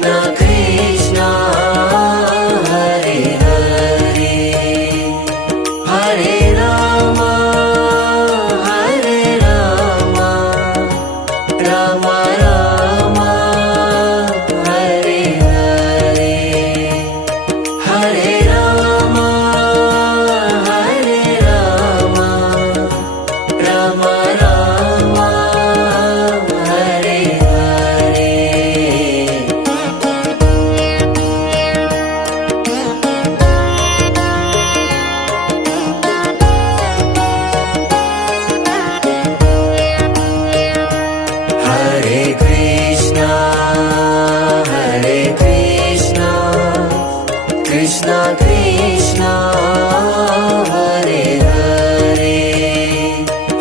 Krishna Krishna Hare Hare Hare Rama Hare Rama Rama Rama Hare Hare Hare Rama Hare Rama Rama Rama Hare Hare Hare Krishna Krishna Krishna Hare Hare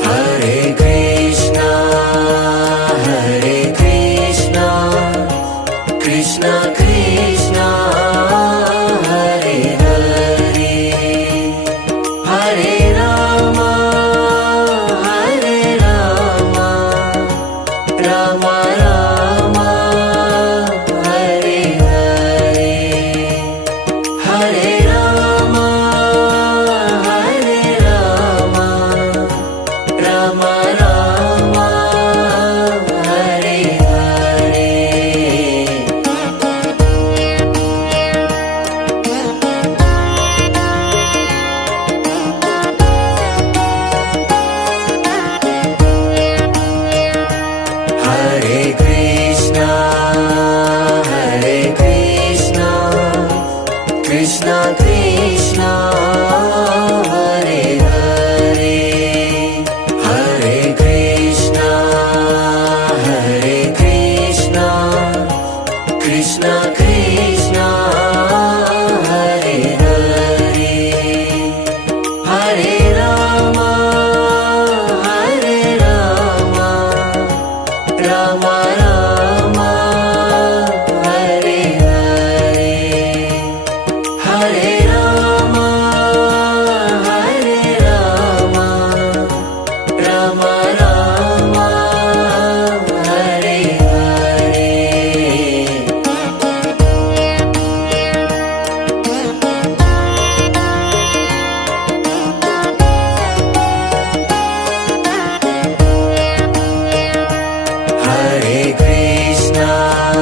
Hare Krishna Krishna Krishna Hare Hare Hare Rama Rama Rama Hare Hare Hare Rama Rama Rama Hare Hare Hare Krishna Krishna Krishna Hare Hare Hare Krishna Krishna Krishna Hare Hare Hare Rama Rama Rama Hare Hare Hare Rama Rama Rama Hare Hare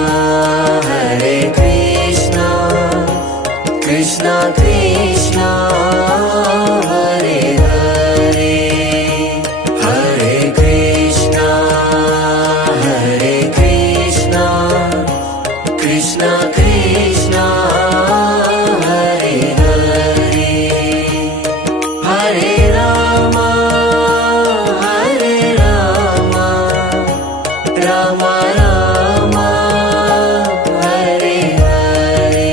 Hare Krishna Krishna Krishna Hare Hare Hare Krishna Krishna Krishna Hare Hare Hare Rama Rama Rama Hare Hare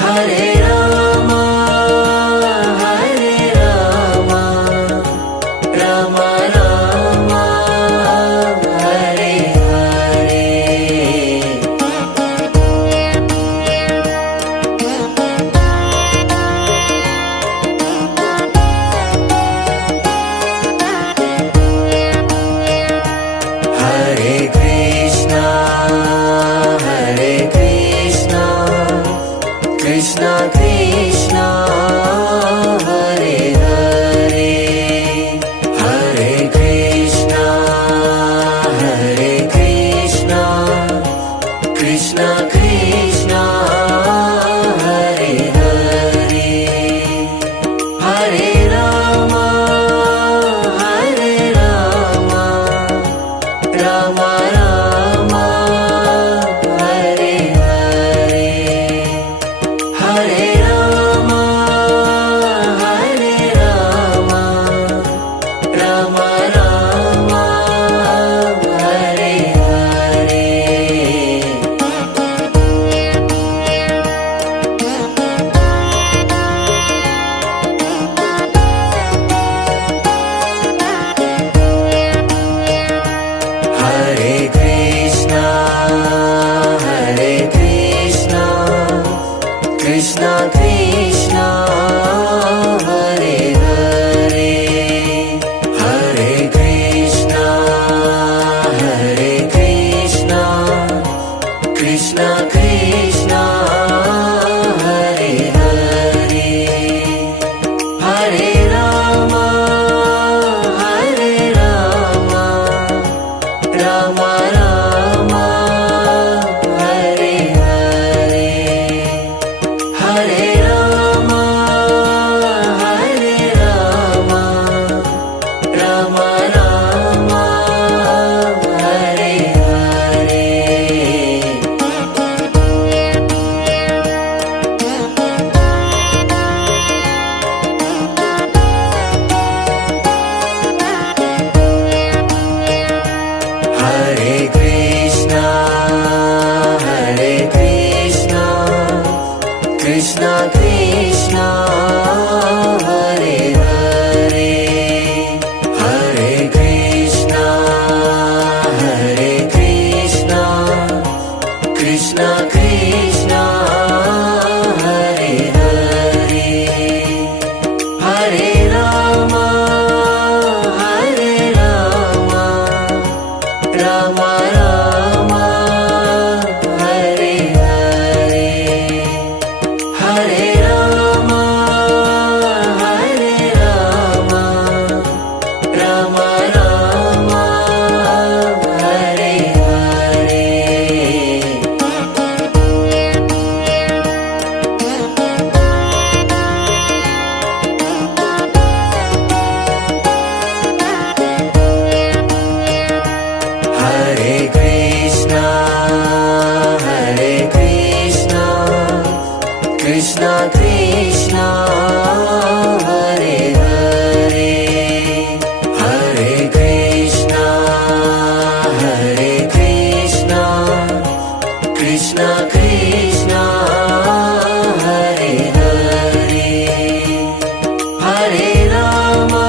Hare Rama Rama Rama Hare Hare Krishna Krishna Hare Hare Hare Rama Hare Rama Rama Rama Hare Hare Hare Rama Hare Rama Rama Rama Hare Hare Hare Krishna Krishna Krishna Hare Hare Hare Krishna Krishna Krishna Hare Hare Hare Rama Rama Rama Hare Hare Hare Rama Rama Rama Hare Hare Hare Krishna Krishna Krishna Hare Hare Hare Krishna Krishna Krishna Hare Hare Hare Rama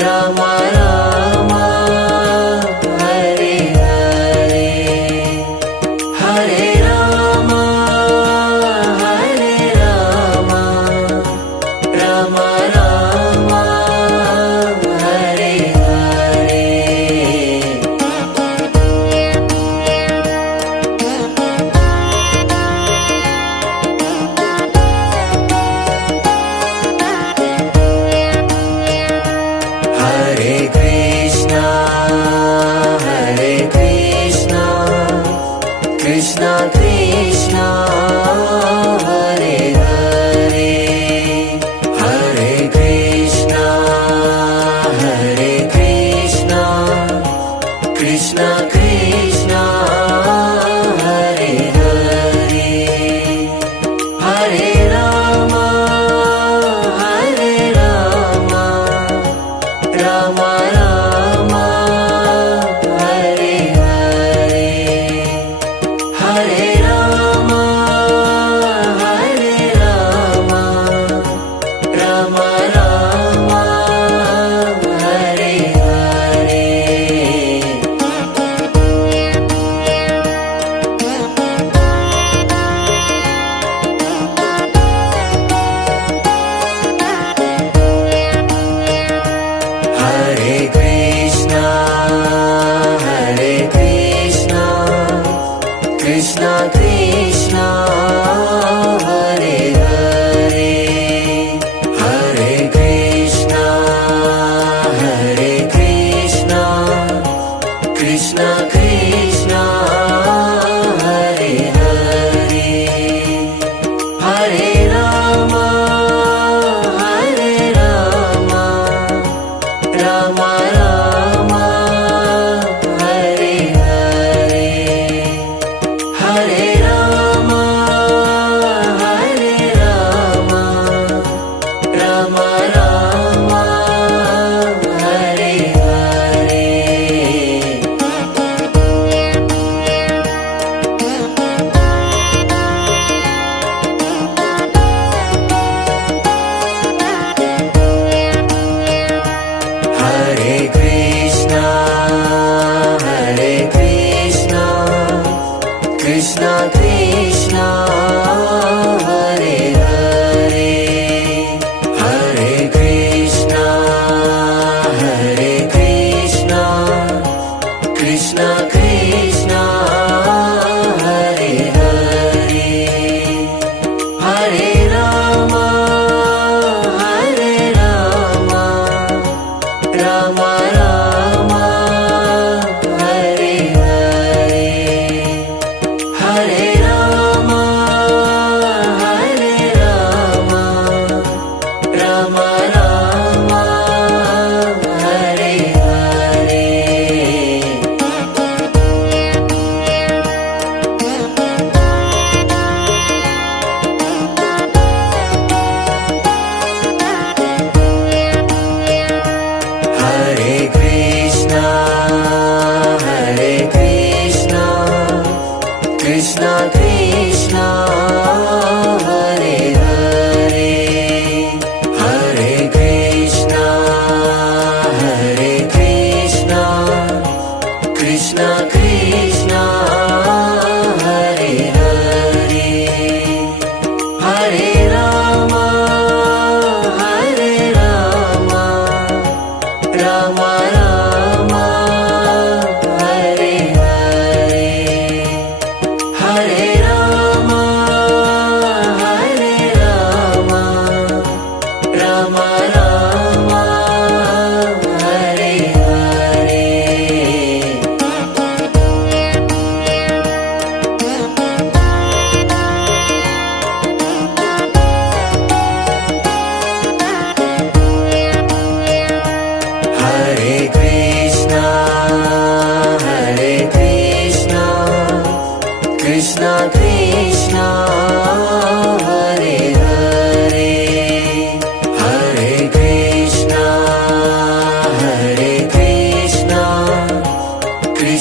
Rama Rama Hare Hare Hare Rama Rama Rama Hare Hare Hare Krishna Krishna Krishna Hare Hare Hare Krishna Krishna Krishna Hare Hare Hare Rama Rama Rama Hare Hare Hare Rama Rama Rama Hare Hare Hare Krishna Krishna Krishna Hare Hare Hare Krishna Krishna Krishna Hare Hare Hare Rama Rama Rama Hare Hare Hare Rama Rama Rama Hare Hare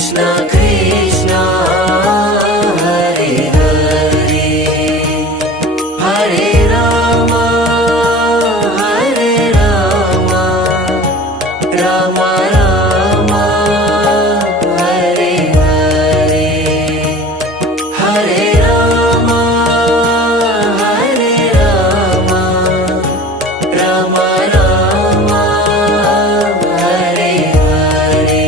Krishna Krishna Hare Hare Hare Rama Hare Rama Rama Rama Hare Hare Hare Rama Hare Rama Rama Rama Hare Hare Hare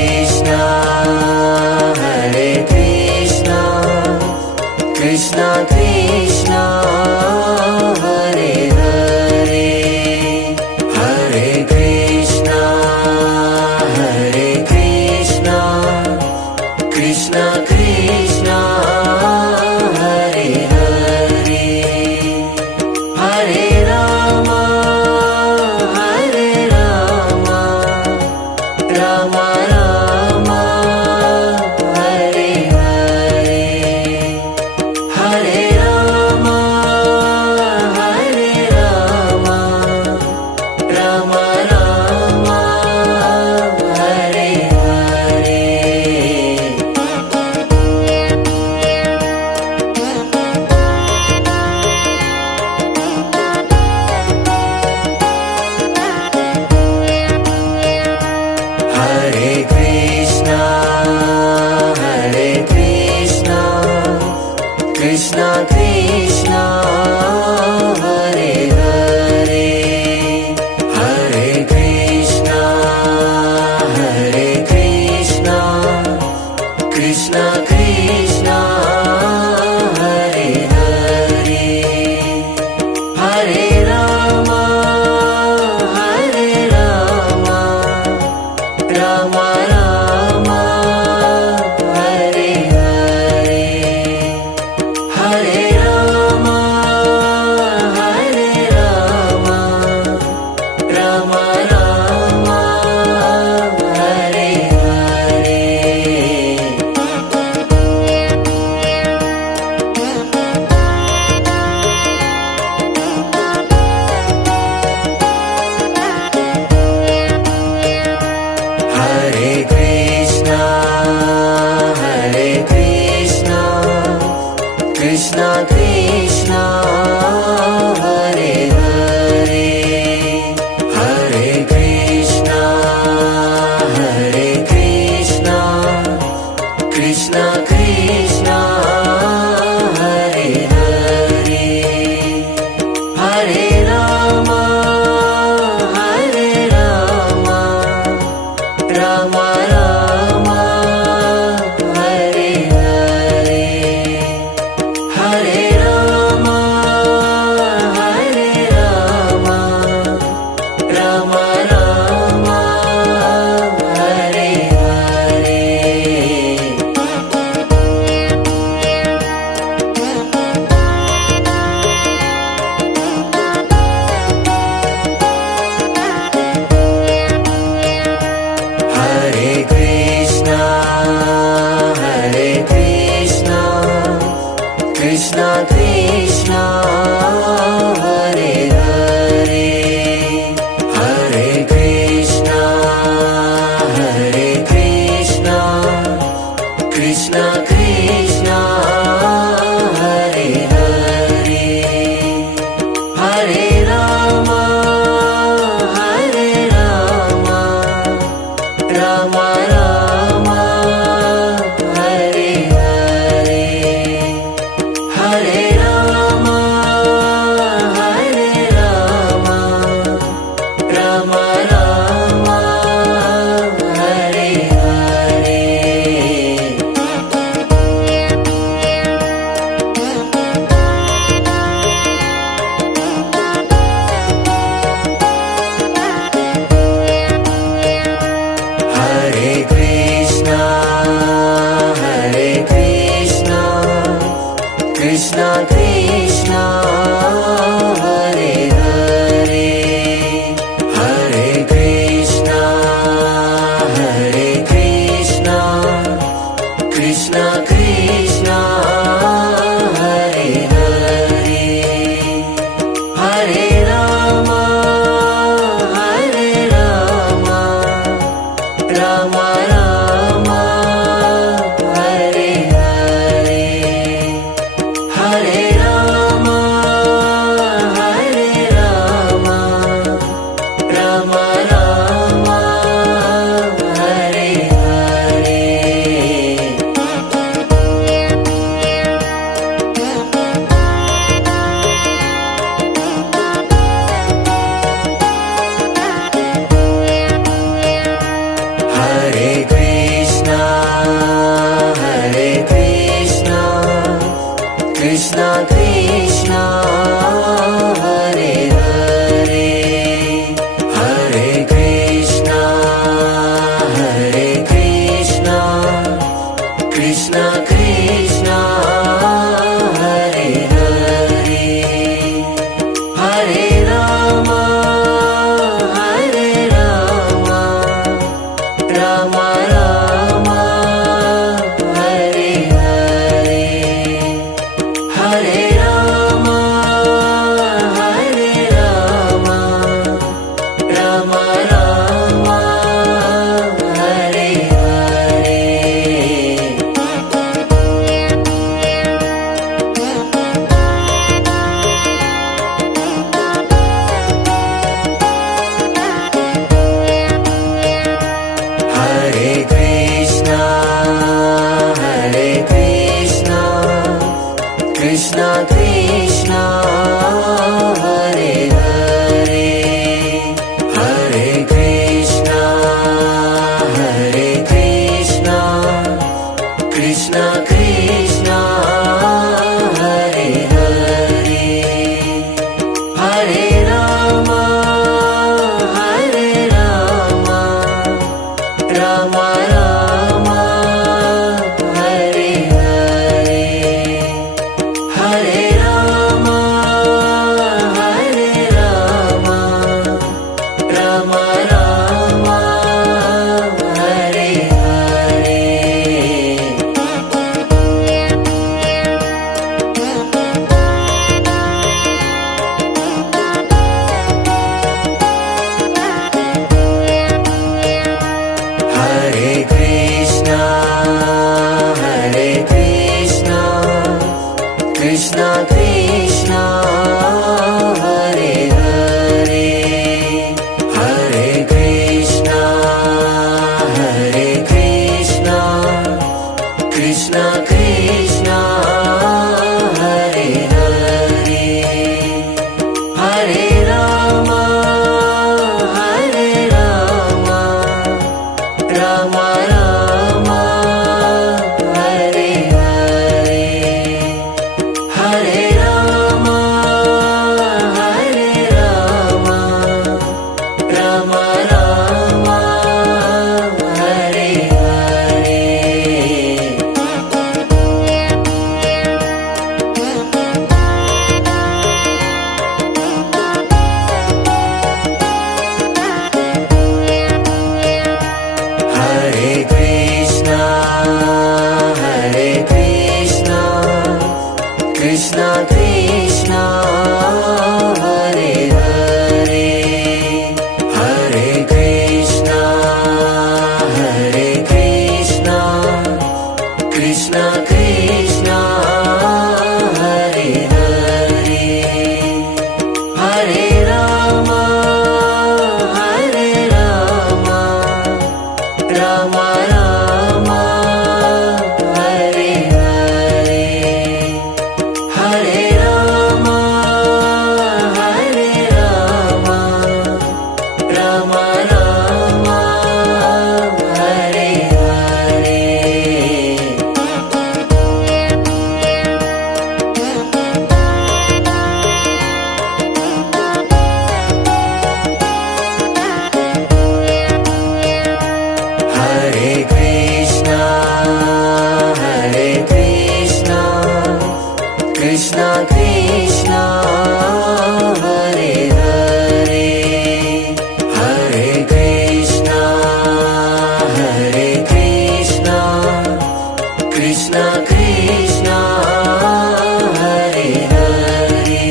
Krishna Krishna Krishna Hare Hare Hare Krishna Krishna Krishna Hare Hare Hare Rama Rama Rama Hare Hare Hare Rama Rama Rama Hare Hare Hare Krishna Krishna Krishna Hare Hare Hare Krishna Krishna Krishna Hare Hare Hare Rama Rama Rama Hare Hare Hare Rama Rama Rama Hare Hare Hare Krishna Krishna Krishna Hare Hare Hare Krishna Krishna Krishna Hare Hare Hare Rama Rama Rama Hare Hare Hare Rama Rama Rama Hare Hare Krishna Krishna Hare Hare Hare Rama Hare Rama Rama Rama Hare Hare Hare Rama Hare Rama Rama Rama Hare Hare Hare Krishna Krishna Krishna Hare Hare Hare Krishna Krishna Krishna Hare Hare Hare Rama Rama Rama Hare Hare Hare Rama Rama Rama Hare Hare Hare Krishna Krishna Krishna Hare Hare Hare Krishna Krishna Krishna Hare Hare Hare Rama Rama Rama Hare Hare Hare Rama Rama Rama Hare Hare Hare Krishna Krishna Krishna Hare Hare Hare Krishna Krishna Krishna Hare Hare Hare Rama Rama Rama Hare Hare Hare Rama Rama Rama Hare Hare Hare Krishna Krishna Krishna Hare Hare Hare Krishna Krishna Krishna Hare Hare Hare Rama Rama Rama Hare Hare Hare Rama Rama Rama Hare Hare Krishna Krishna Hare Hare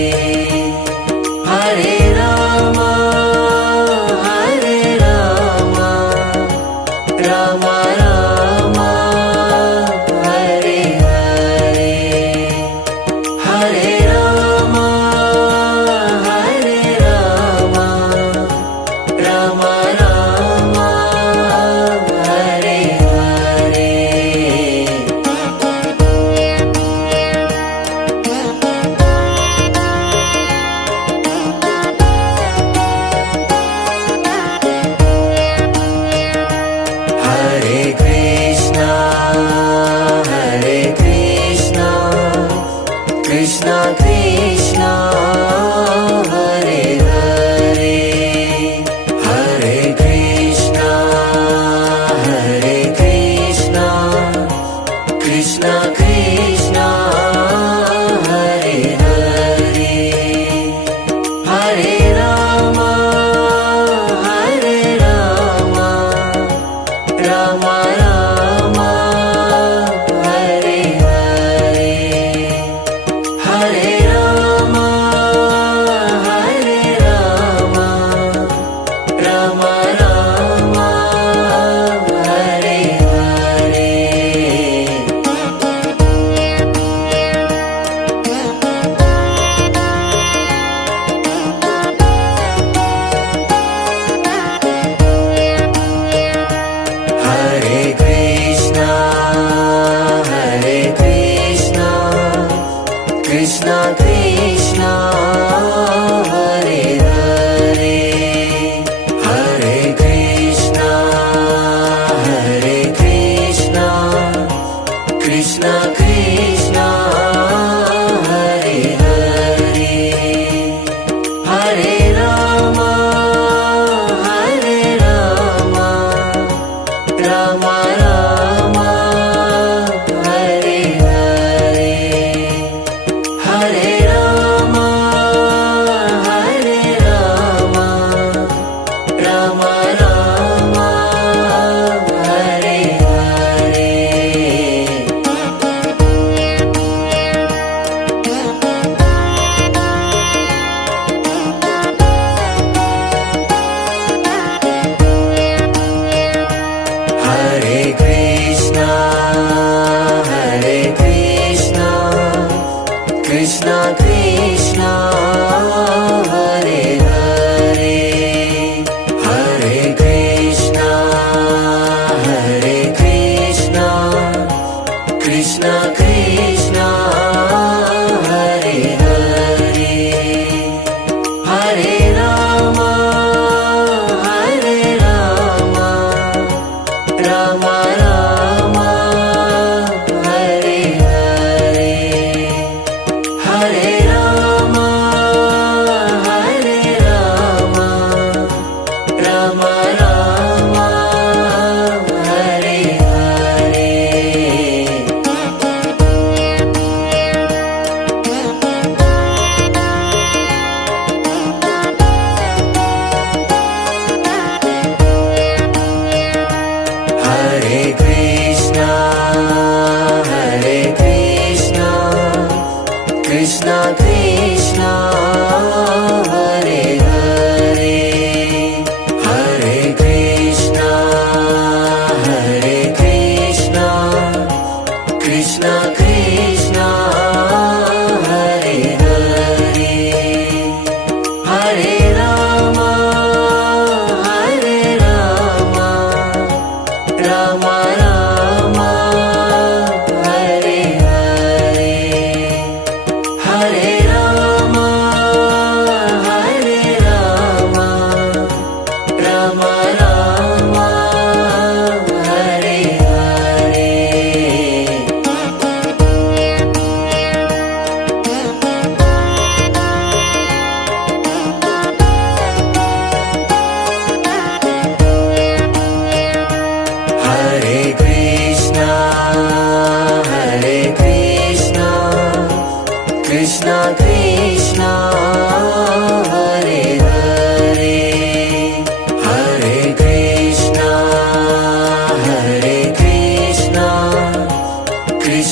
Hare Rama Hare Rama Rama Rama Hare Hare Hare Rama Hare Rama Rama Rama Hare Hare Hare Krishna Krishna Krishna Hare Hare Hare Krishna Krishna Krishna Hare Hare Hare Rama Rama Rama Hare Hare Hare Rama Rama Rama Hare Hare Hare Krishna Krishna Krishna Hare Hare Hare Krishna Krishna Krishna Hare Hare Hare Rama Rama Rama Hare Hare Hare Rama Rama Rama Hare Hare Hare Krishna Krishna Krishna Hare Hare Hare Krishna Krishna Krishna Hare Hare Hare Rama Rama Rama Hare Hare Hare Rama Rama Rama Hare Hare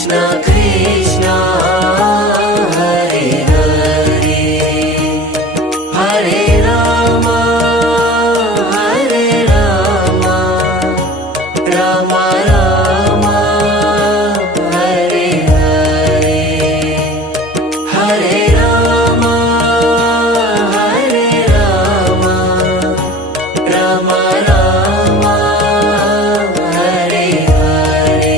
Krishna Krishna Hare Hare Hare Rama Hare Rama Rama Rama Hare Hare Hare Rama Hare Rama Rama Rama Hare Hare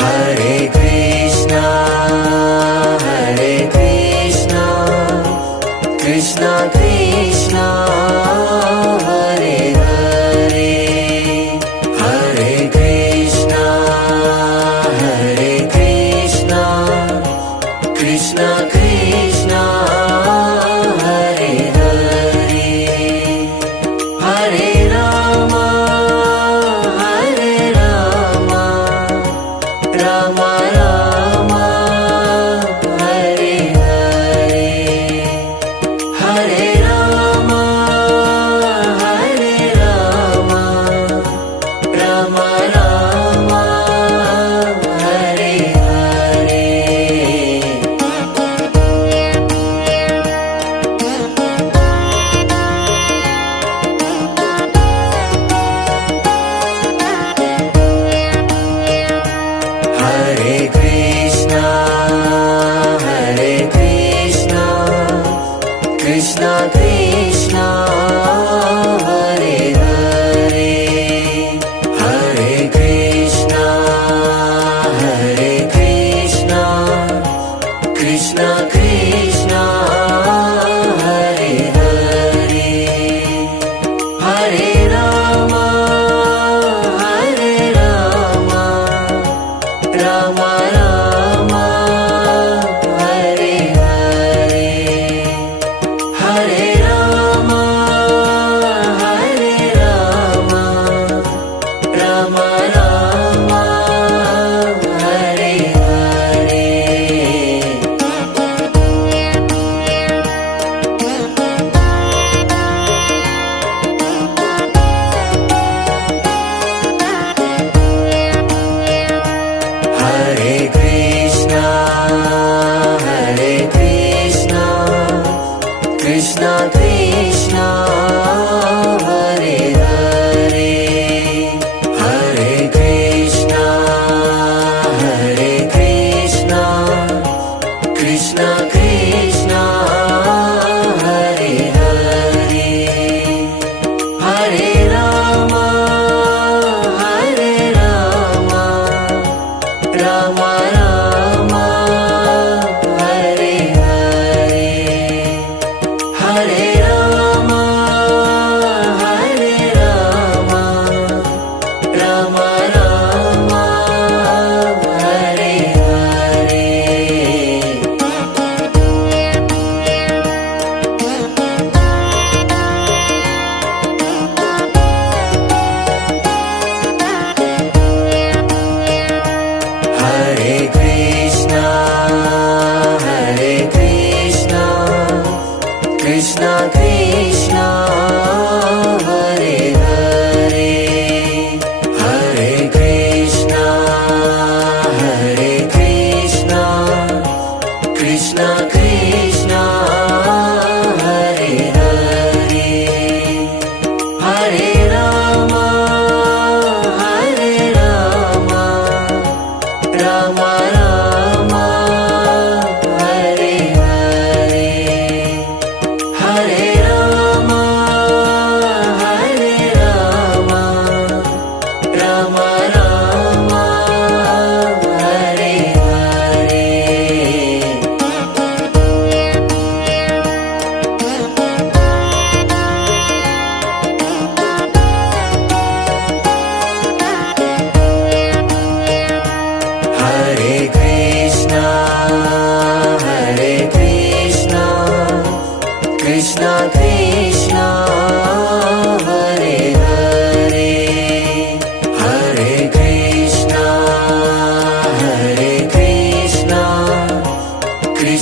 Hare Krishna Krishna Krishna Hare Hare Hare Krishna Krishna Krishna Hare Hare Hare Rama Rama Rama Hare Hare Hare Rama Rama Rama Hare Hare Hare Krishna Krishna Krishna Hare Hare Hare Krishna Krishna Krishna Hare Hare Hare Rama Rama Rama Hare Hare Hare Rama Rama Rama Hare Hare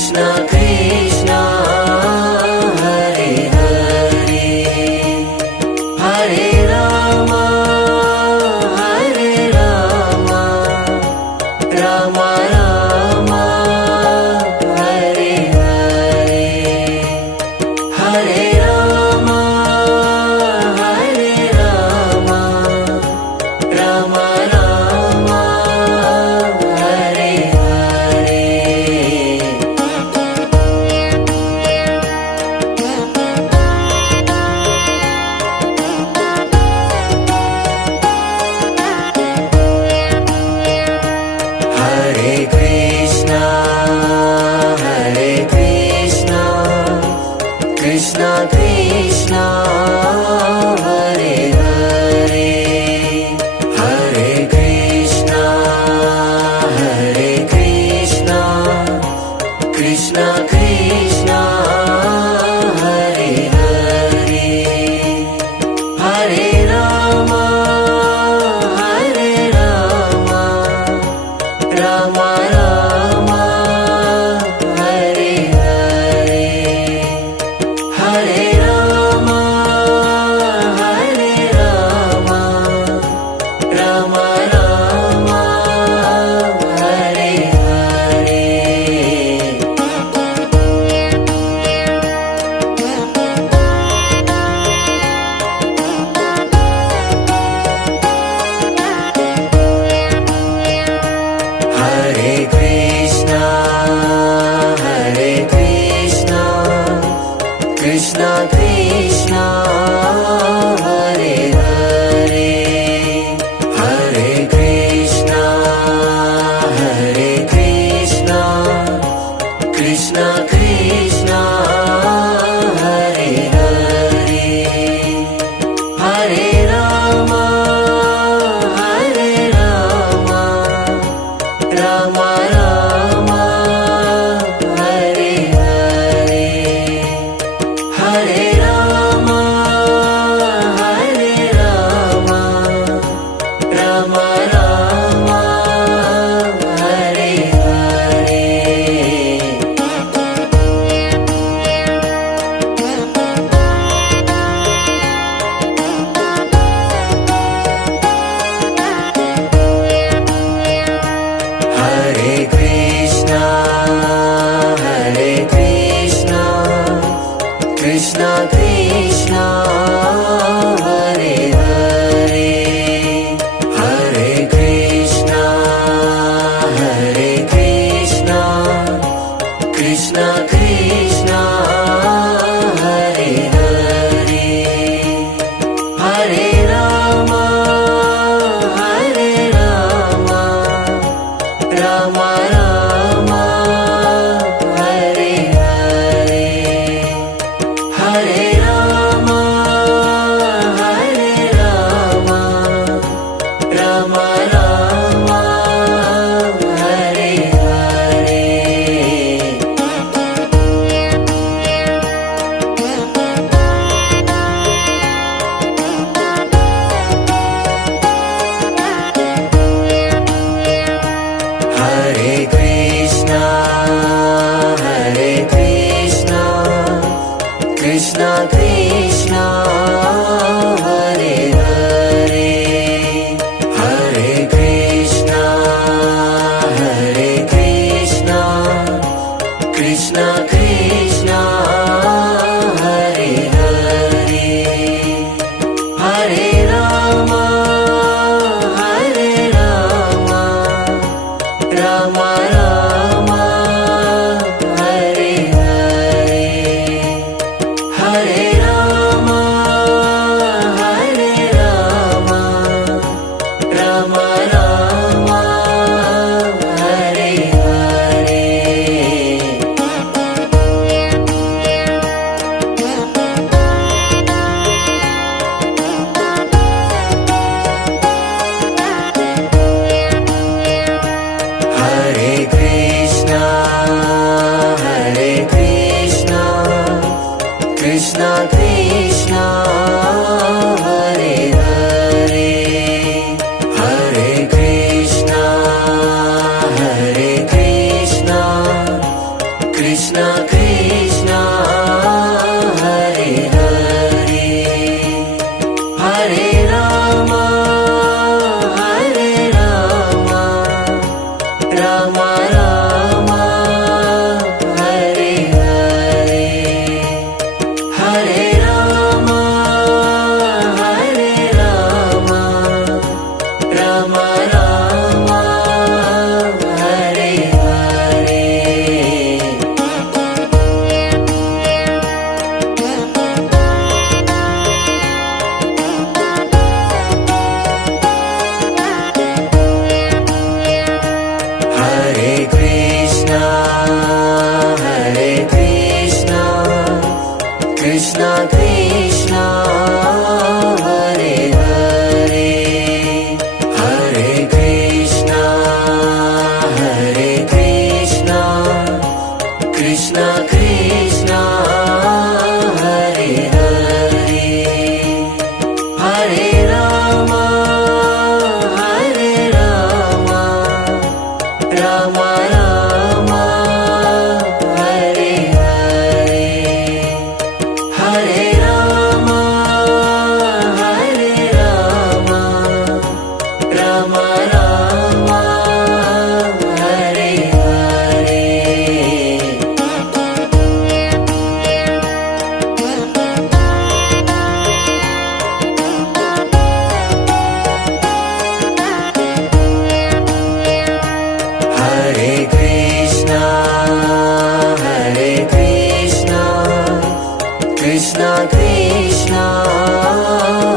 Krishna Krishna Hare Hare Hare Rama Hare Rama Rama Rama Hare Hare Hare Rama Hare Rama Rama Rama Hare Hare Hare Krishna Krishna Krishna Hare Hare Hare Krishna Krishna Krishna Hare Hare Hare Rama Rama Rama Hare Hare Hare Rama Rama Rama Hare Hare Krishna Krishna Hare Hare Hare Rama Rama Rama Hare Hare Hare Rama Rama Rama Hare Hare Hare Krishna Krishna Krishna Hare Hare Hare Krishna Krishna Krishna Hare Hare Hare Rama Rama Rama Hare Hare Hare Rama Rama Rama Hare Hare Hare Krishna Krishna Krishna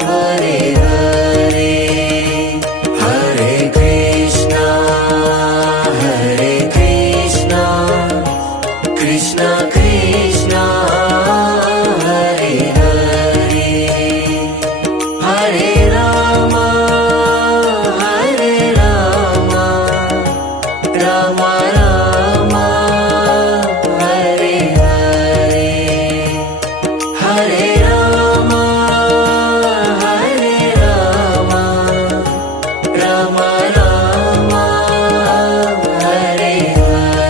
Hare Hare Hare Krishna Krishna Krishna Hare Hare Hare Rama Rama Rama Hare Hare Hare Rama Rama Rama Hare Hare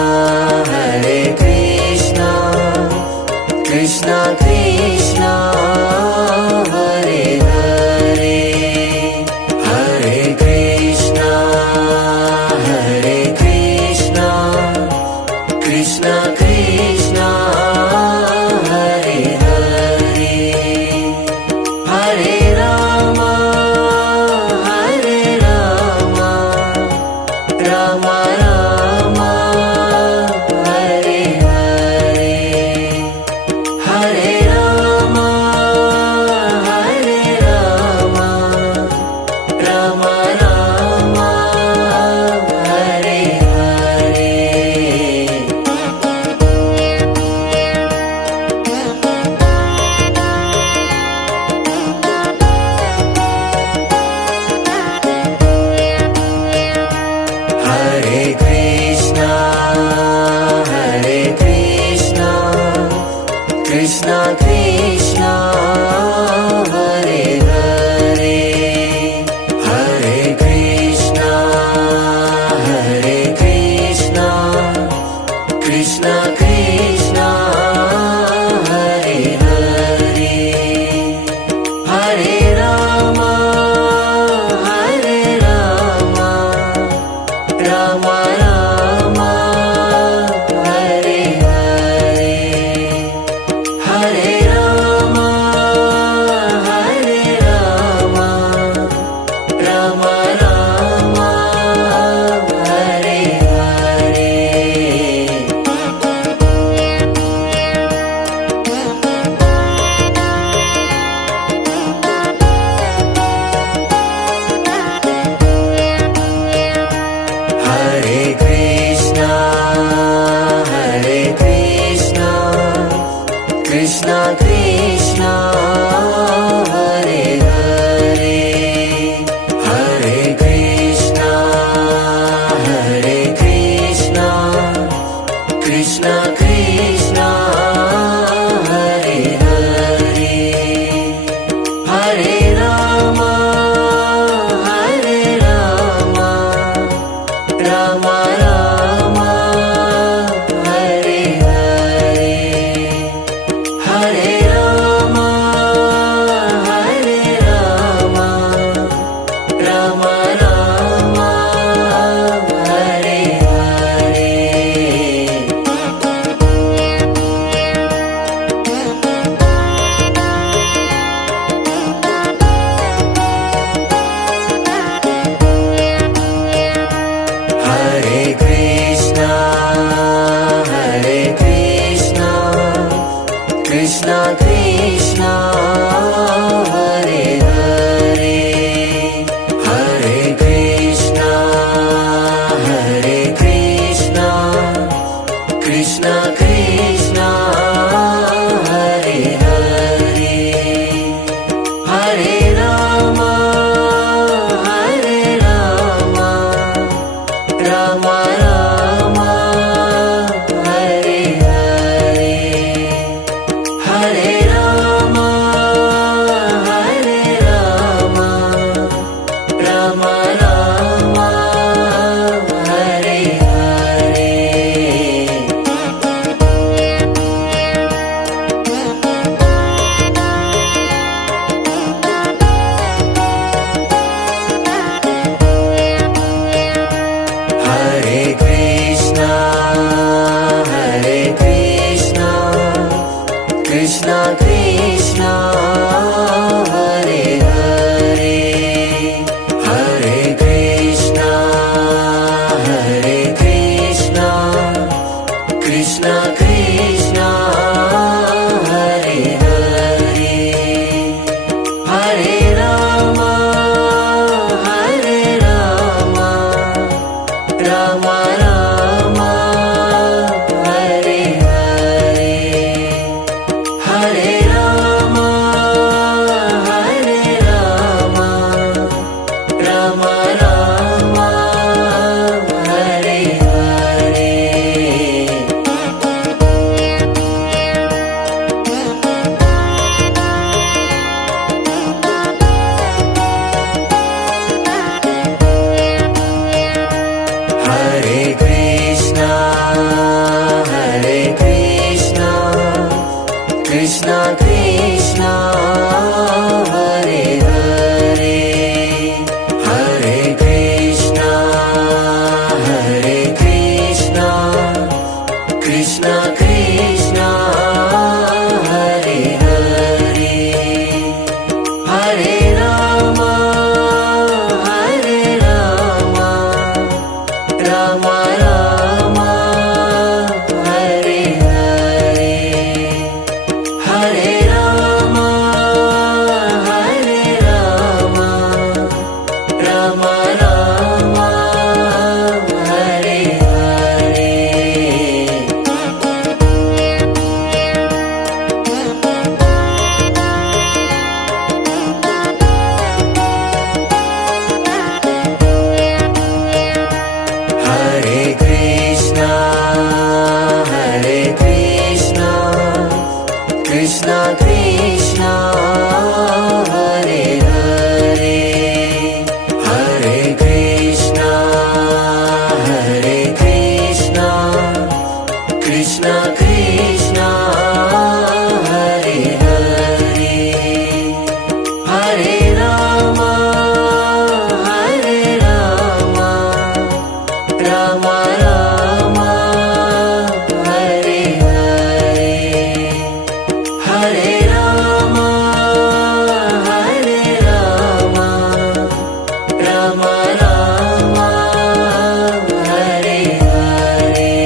Hare Krishna Krishna Krishna Hare Hare Hare Krishna Krishna Krishna Hare Hare Hare Rama Rama Rama Hare Hare Hare Rama Rama Rama Hare Hare Hare Krishna Krishna Krishna Hare Hare Hare Krishna Krishna Krishna Hare Hare Hare Rama Rama Rama Hare Hare Hare Rama Rama Rama Hare Hare Krishna Krishna Hare Hare Hare Rama Hare Rama Rama Rama Hare Hare Hare Rama Hare Rama Rama Rama Hare Hare Hare Krishna Krishna Krishna Hare Hare Hare Krishna Krishna Krishna Hare Hare Hare Rama Rama Rama Hare Hare Hare Rama Rama Rama Hare Hare Hare Krishna Krishna Krishna Hare Hare Hare Krishna Krishna Krishna Hare Hare Hare Rama Rama Rama Hare Hare Hare Rama Rama Rama Hare Hare Hare Krishna Krishna Krishna Hare Hare Hare Krishna Krishna Krishna Hare Hare Hare Rama Rama Rama Hare Hare Hare Rama Rama Rama Hare Hare Hare Krishna Krishna Krishna Hare Hare Hare Krishna Krishna Krishna Hare Hare Hare Rama Rama Rama Hare Hare Hare Rama Rama Rama Hare Hare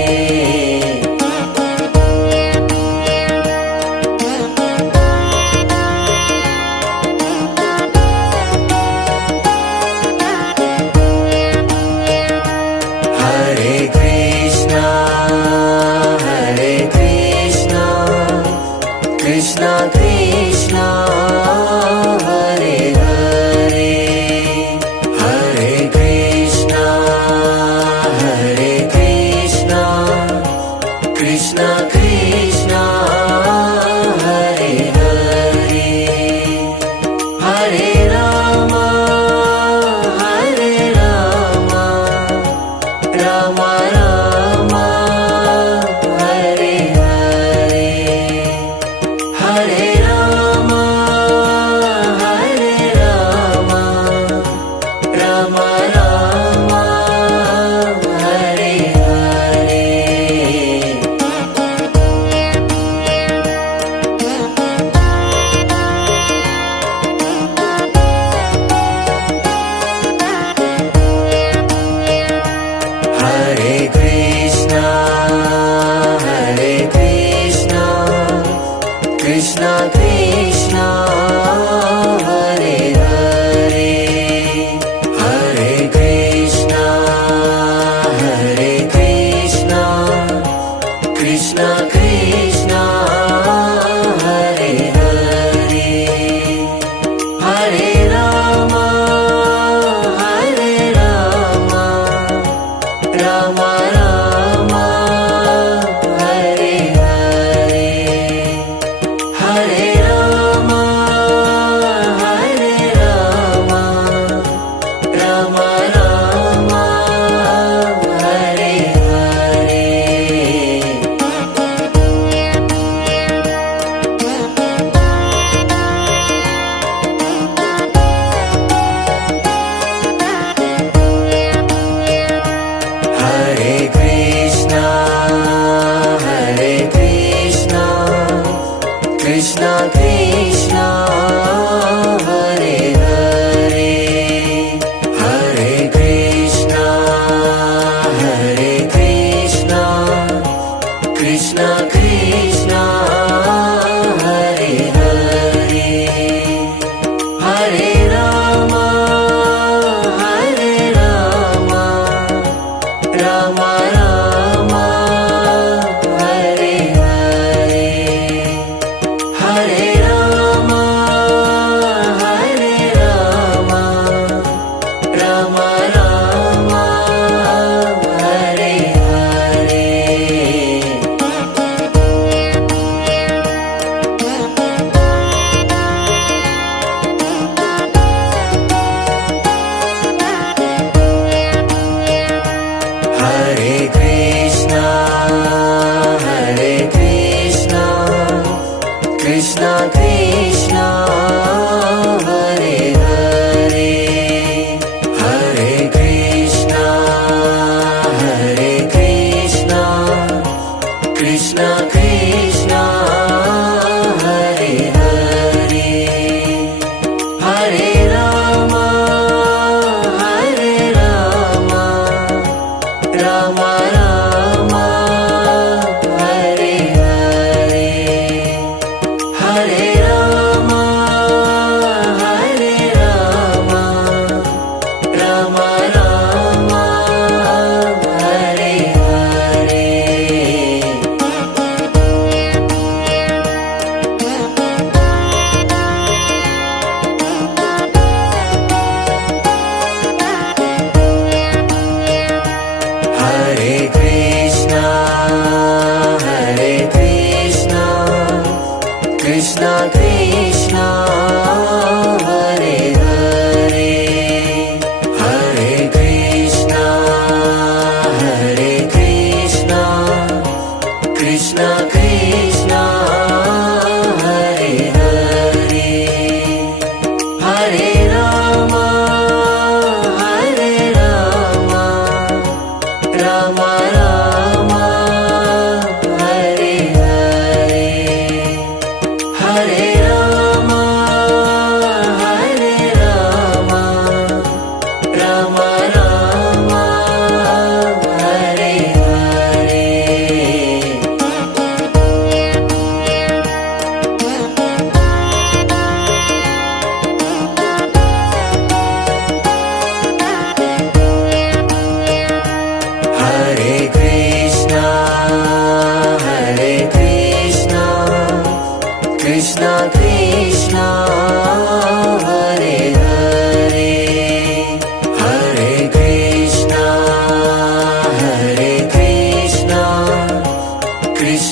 Krishna Krishna Hare Hare Hare Rama Hare Rama Rama Rama Hare Hare Hare Rama Hare Rama Rama Rama Hare Hare Hare Krishna Krishna Krishna Hare Hare Hare Krishna Krishna Krishna Hare Hare Hare Rama Rama Rama Hare Hare Hare Rama Rama Rama Hare Hare Hare Krishna Krishna Krishna Hare Hare Hare Krishna Krishna Krishna Hare Hare Hare Rama Rama Rama Hare Hare Hare Rama Rama Rama Hare Hare Hare Krishna Krishna Krishna Hare Hare Hare Krishna Krishna Krishna Hare Hare Hare Rama Rama Rama Hare Hare Hare Rama Rama Rama Hare Hare Hare Krishna Krishna Krishna Hare Hare Hare Krishna Krishna Krishna Hare Hare Hare Rama Rama Rama Hare Hare Hare Rama Rama Rama Hare Hare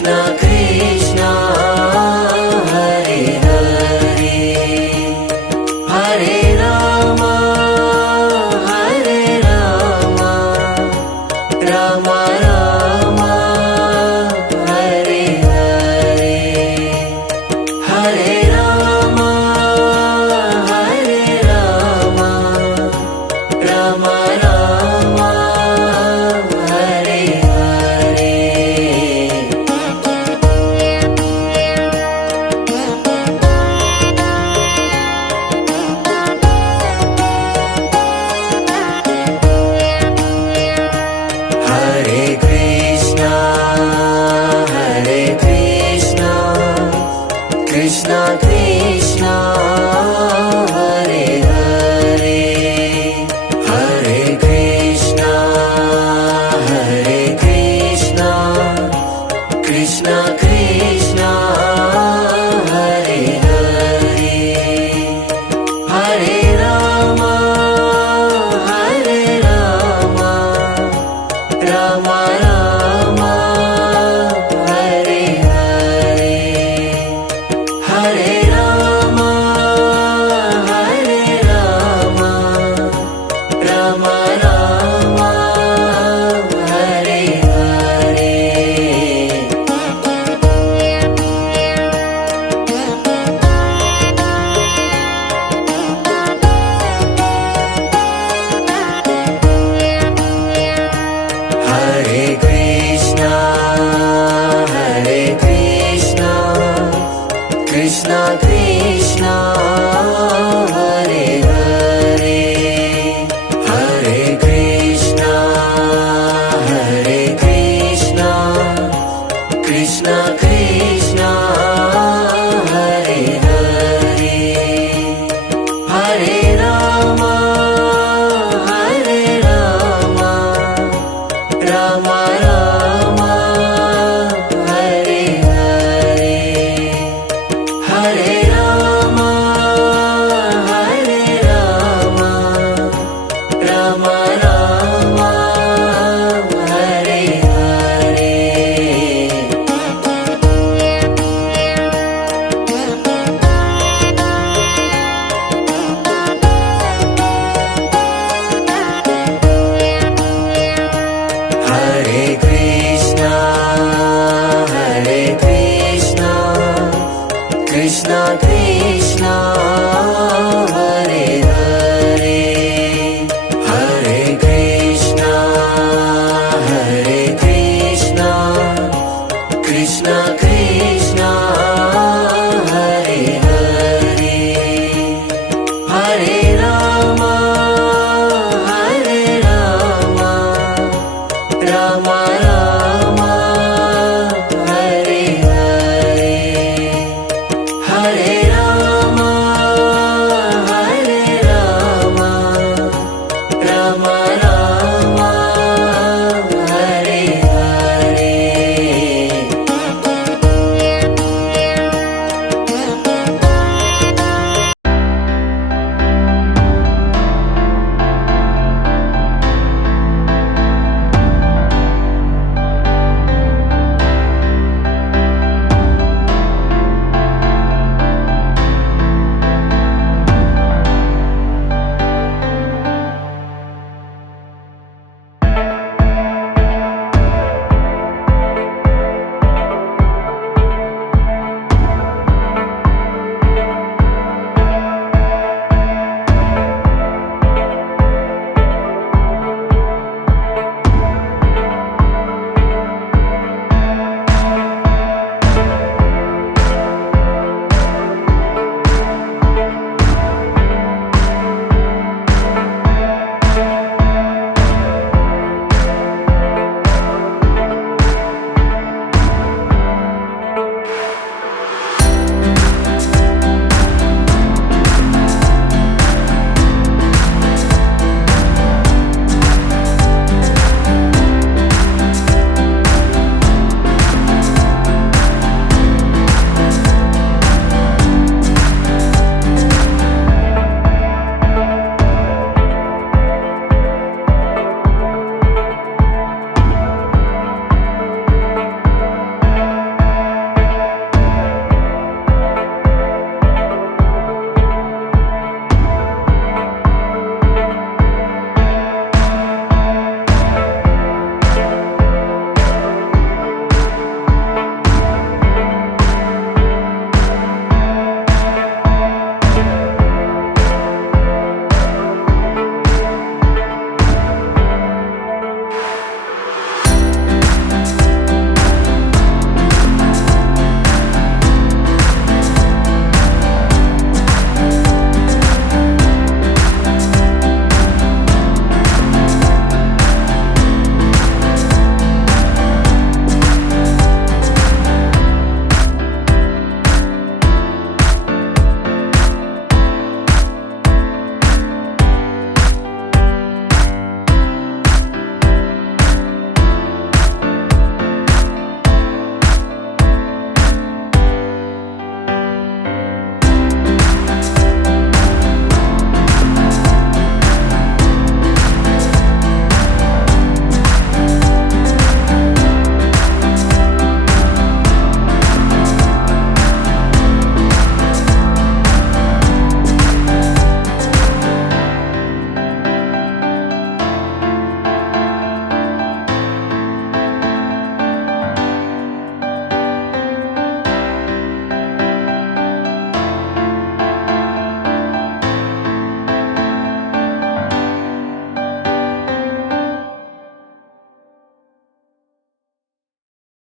Krishna Krishna